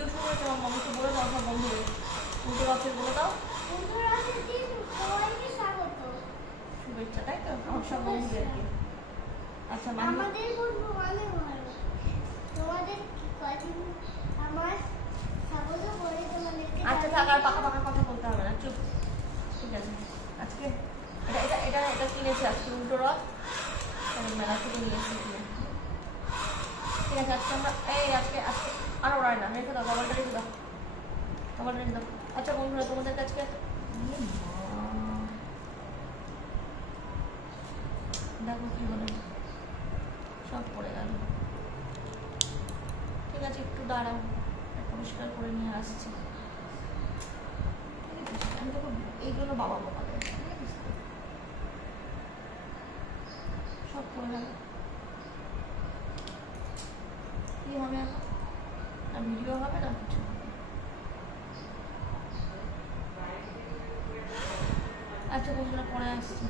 Video শুরু হয়েছে, আমার মমিকে বলে দাও সব বন্ধুদের, উল্টো রথের বলে দাও শুভেচ্ছা, তাই তো আমার সব বন্ধুদেরকে। আচ্ছা আমাদের বলবো মানে ভালো তোমাদের কদিন আমার সাবলও করে তোমাদেরকে। আচ্ছা থাক, আর পাকা পাকা কথা বলতে হবে না, চুপ। ঠিক আছে, আজকে এটা এটা এটা এটা কিনেছি আজকে, উল্টো রথ মেলা থেকে নিয়ে এসেছি কিনে। ঠিক আছে, আজকে আমরা আজকে আজকে আর ওড়ায় না, রেখে দাও, মোবাইলটা রেখে দাও, মোবাইলটা রেখে দাও। আচ্ছা বন্ধুরা, তোমাদের আজকে দেখো কি হলো, সব পড়ে গেল। ঠিক আছে, একটু দাঁড়াও, পরিষ্কার করে নিয়ে আসছি। আমি দেখো এইগুলো বাবা বাবা সব পড়ে গেল, কি হবে এখন? না ভিডিও হবে না কিছু। আচ্ছা বন্ধুরা, পরে আসছি।